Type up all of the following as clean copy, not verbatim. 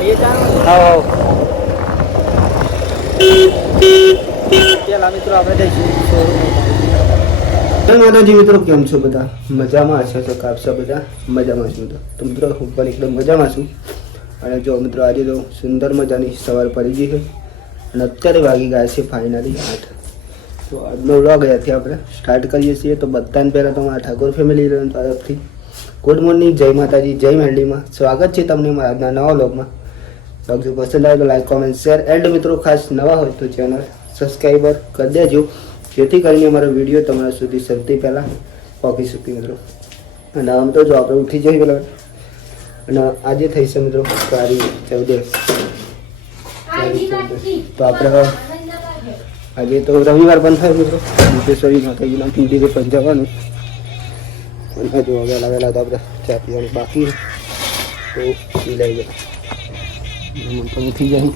હા મિત્રો આપણે માતાજી મિત્રો કેમ છો બધા? મજામાં હશો તો કાપશો બધા મજામાં છું તો મિત્રો હું પણ એકદમ મજામાં છું. અને જો મિત્રો આજે તો સુંદર મજાની સવાર પડી ગઈ છે અને અત્યારે વાગી ગયા છે ફાઇનલી 8. તો આજનો વ્લોગ અહીંયાથી આપણે સ્ટાર્ટ કરીએ છીએ. તો બધાને પહેલાં તો મારા ઠાકોર ફેમિલી તરફથી ગુડ મોર્નિંગ, જય માતાજી, જય મેરડીમાં સ્વાગત છે તમને મારા આજના નવા વ્લોગમાં. વ્લોગ જો પસંદ આવે તો લાઈક, કોમેન્ટ, શેર એન્ડ મિત્રો ખાસ નવા હોય તો ચેનલ સબસ્ક્રાઈબર કરી દેજો, જેથી કરીને અમારો વિડીયો તમારા સુધી સૌથી પહેલાં પહોંચી શકે મિત્રો. અને આમ તો જો આપણે ઉઠી જઈએ પેલા અને આજે થઈ છે મિત્રો તારીખ 14. તો આપણે આજે તો રવિવાર પણ થાય મિત્રો, વિશ્વેશ્વરી માતાજીના મંદિરે પણ જવાનું. અને જો વહેલા વહેલા તો આપણે ચા પીવાની બાકી તો પી લઈ ગયા. મન તો ઉઠી જાય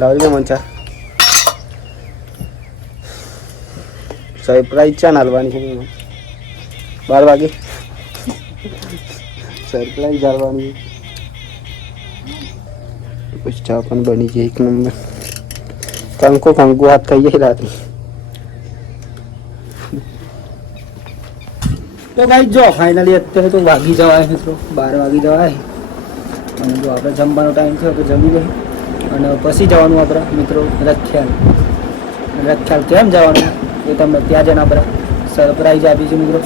લાવી મન ચા સરપ્રાઈઝ ચા નાલવાની છે 12 વાગે સરપ્રાઈઝ ચાલવાની. પછી ચા પણ બની જાય એક નંબર. કંકુ હાથ ખાઈ જાય રાતે. તો ભાઈ જો ફાઇનલી અત્યારે તો વાગી જવાય મિત્રો, 12 વાગી જવાય. અને જો આપણે જમવાનો ટાઈમ થયો તો જમી લઈએ અને પછી જવાનું આપણા મિત્રો રખ્યાલ. કેમ જવાનું એ તમને ત્યાં જઈને આપણે સરપ્રાઈઝ આપીશું મિત્રો.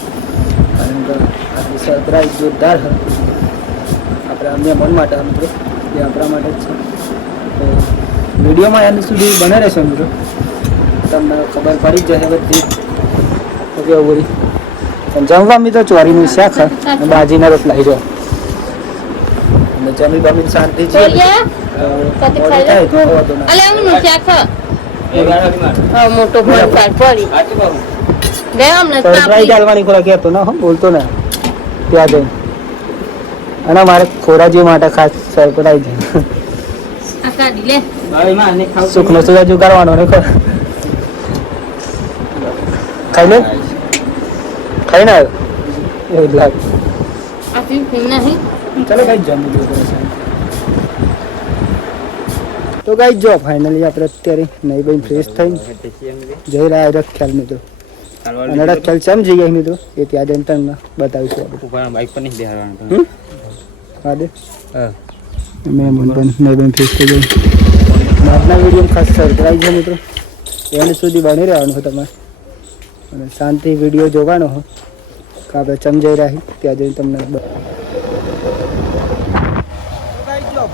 કારણ કે આપણી સરપ્રાઈઝ જોરદાર છે આપણા મહેમાન માટે મિત્રો, એ આપણા માટે જ છે. તો વિડીયોમાં એની સુધી બને રહેશે મિત્રો, તમને ખબર પડી જ જશે બધી. તો કેવું બોલી પણ જમવા મિત્રો ચોરીનું શાક અને બાજીના રોટલા જો અને જમી બમી શાંતિ છે. બોલતો ને ત્યાં જઈને અને મારે ખોરાજી માટે ખાસ સરપ્રાઈઝ સુખનો સુધાર જુગાડવાનો ને ખાઈ લે ખાઈ ને એવું લાગે. ચાલો કઈ જમી લો. તો ગાઈ જો ફાઇનલી આપણે અત્યારે નહીં બહેન ફ્રેશ થઈને જઈ રહ્યા રખ્યાલ મિત્રો. અને રખ્યાલ સમજી ગયા મિત્રો, એ ત્યાં જઈને તમને બતાવીશું આપણે. બાઇક પર નહીં બેહારવાનું. હા દે મેં પણ નહીં બહેન ફ્રેશ થઈ ગઈ. આજના વિડીયો ખાસ સરપ્રાઈઝ છે મિત્રો, એન્ડ સુધી બની રહેવાનું હોય તમારે અને શાંતિ વિડીયો જોવાનો હોય કે આપણે સમજાઈ રહ્યા ત્યાં જઈને તમને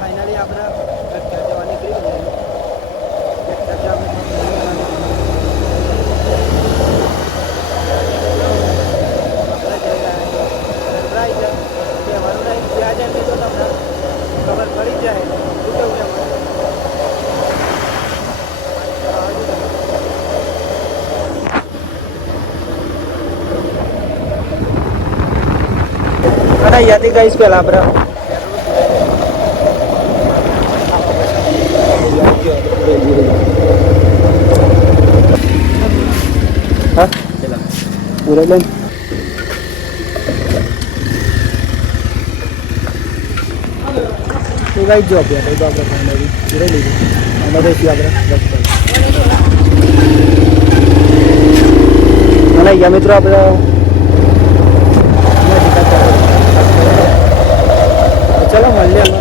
ફાઇનલી આપણે ખબર પડી જાય. અને અહીંયાથી ગઈશ પેલા આપણે હા પૂરા લઈને તો ગાઈ જો આપણે તો આપણે ફાઇનલી પૂરે લીધું અને પછી આપણે અને અહીંયા મિત્રો આપણે ચલો મળીએ મિત્રો.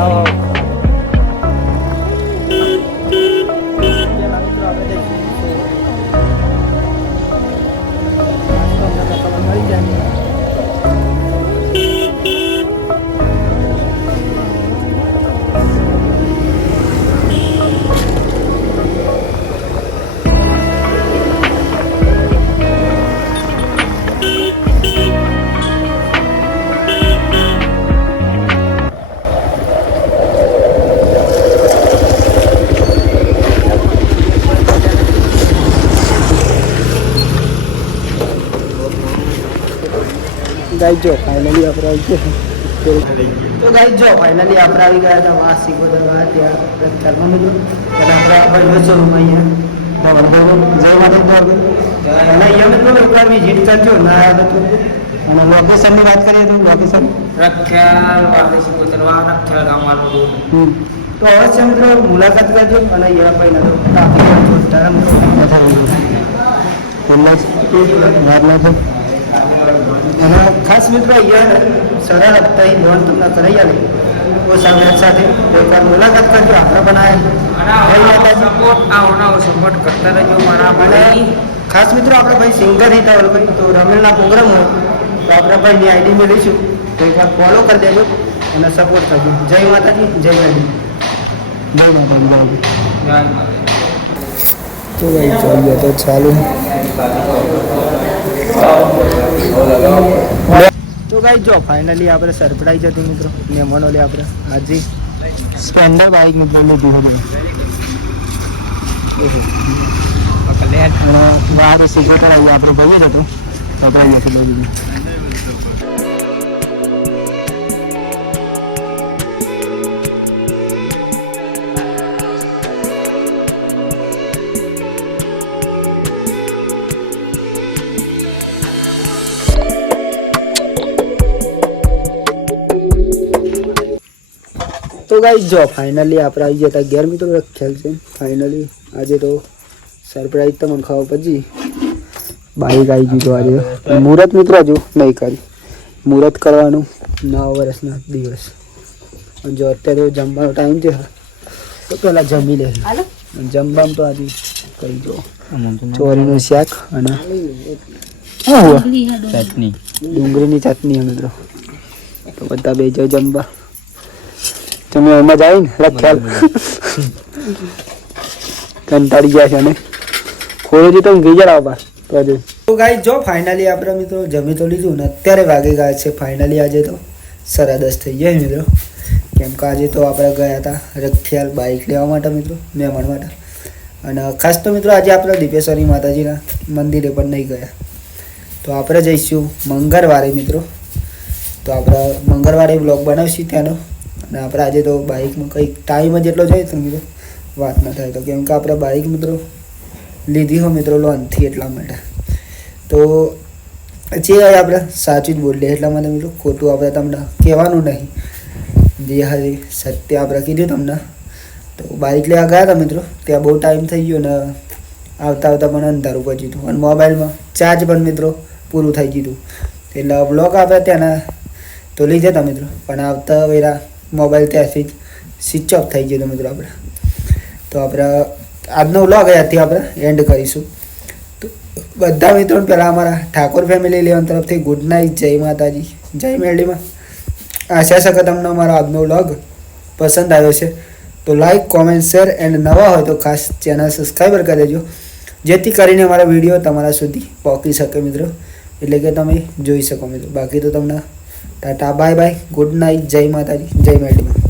આવો મળી જાય. ગાઈસ જો ફાઇનલી આપણે આવી ગયા. તો ગાઈસ જો ફાઇનલી આપણે આવી ગયા હતા વાહ સિકોદર વાહ ત્યાં રસ્તામાં મિત્રો અને આપણે ભાઈ જો અહીંયા જય માતા અને અહીંયા મિત્રો એકવાર વિઝિટ કરજો ના આવે તો. અને લોકેશનની વાત કરીએ તો લોકેશન રખ્યાલ વાહ સિકોદર વાહ રખ્યાલ ગામવાળું. તો અવશ્ય મિત્રો મુલાકાત કરજો અને અહીંયા ભાઈ ના તો અને ખાસ મિત્રો અહીંયા સરળ હપ્તા લોન તમને કરાવી આવે તો સામે સાથે એકવાર મુલાકાત કરજો. આપણે બનાવ્યા સપોર્ટ કરતા રહેજો મારા ભાઈ. ખાસ મિત્રો આપણે ભાઈ સિંગર હતા ભાઈ તો રમેલના પ્રોગ્રામ હોય તો આપણે ભાઈની આઈડી મેળવીશું તો એકવાર ફોલો કરી દેજો અને સપોર્ટ કરજો. જય માતાજી જય માતાજી જય માતાજી. તો ભાઈ જોઈએ તો ચાલુ. તો ગાઈ જો ફાઇનલી આપણે સરપ્રાઈઝ હતી મિત્રો મહેમાનો લે આપણે આજે સ્પ્લેન્ડર બાઇક મિત્રો લીધી હતી. બહાર સિગરેટ આવી આપણે ભાઈ જ હતું તો ભાઈ લઈ દીધું. તો ગાઈસ જો ફાઇનલી આપણે આવી ગયા હતા ઘેર મિત્રો ખ્યાલ છે. ફાઇનલી આજે તો સરપ્રાઈઝ તો મને ખાવા પછી બાઈક આવી ગયું તો આજે મુહૂર્ત મિત્રો હજુ નહીં કરી મુહૂર્ત કરવાનું 9 વર્ષના દિવસ. જો અત્યારે જમવાનો ટાઈમ છે તો પહેલાં જમી લે. જમવામાં તો આજે કરી જો ચોરીનું શાક અને ચટણી ડુંગળીની ચટણી મિત્રો. તો બધા બે જાવ જમવા. તમે એમાં જાય ને રખ્યાલ કંટાળી ગયા છે અને ખોરેથી તો ઘી જરા તો ગાઈસ જો ફાઇનલી આપણે મિત્રો જમી તો લીધું ને અત્યારે વાગી ગયા છે ફાઇનલી આજે તો 10:30 થઈ ગયા મિત્રો. કેમ કે આજે તો આપણે ગયા હતા રખ્યાલ બાઇક લેવા માટે મિત્રો મહેમાન માટે. અને ખાસ તો મિત્રો આજે આપણે દીપેશ્વરી માતાજીના મંદિરે પણ નહીં ગયા. તો આપણે જઈશું મંગળવારે મિત્રો. તો આપણે મંગળવારે બ્લોગ બનાવીશું ત્યાંનો. અને આપણે આજે તો બાઇકમાં કંઈક ટાઈમ જ એટલો જાય તો મિત્રો વાત ના થાય. તો કેમ કે આપણે બાઇક મિત્રો લીધી હોય મિત્રો લોનથી એટલા માટે. તો જે હોય આપણે સાચું જ બોલીએ એટલા માટે મિત્રો ખોટું આપણે તમને કહેવાનું નહીં. જે હા સત્ય આપણે કીધું તમને. તો બાઇક લેવા ગયા હતા મિત્રો ત્યાં બહુ ટાઈમ થઈ ગયો ને આવતા આવતા પણ અંધારું પહોંચ્યું હતું અને મોબાઈલમાં ચાર્જ પણ મિત્રો પૂરું થઈ ગયું હતું. એટલે બ્લોગ આપણે ત્યાંના તો લઈ જતા મિત્રો પણ આવતા વેરા મોબાઈલ ત્યાંથી જ સ્વિચ ઓફ થઈ ગયો હતો મિત્રો આપણે. તો આપણે આજનો વ્લોગ અહીંયાથી આપણે એન્ડ કરીશું. તો બધા મિત્રો પહેલાં અમારા ઠાકોર ફેમિલી લેવન તરફથી ગુડ નાઇટ, જય માતાજી, જય મેરડીમાં. આશા છે કે તમને અમારો આજનો વ્લોગ પસંદ આવ્યો છે. તો લાઈક, કોમેન્ટ, શેર એન્ડ નવા હોય તો ખાસ ચેનલ સબસ્ક્રાઈબર કરી દેજો જેથી કરીને અમારા વિડીયો તમારા સુધી પહોંચી શકે મિત્રો. એટલે કે તમે જોઈ શકો મિત્રો. બાકી તો તમને Tata bye bye, good night, જય માતાજી, જય મેરડીમાં.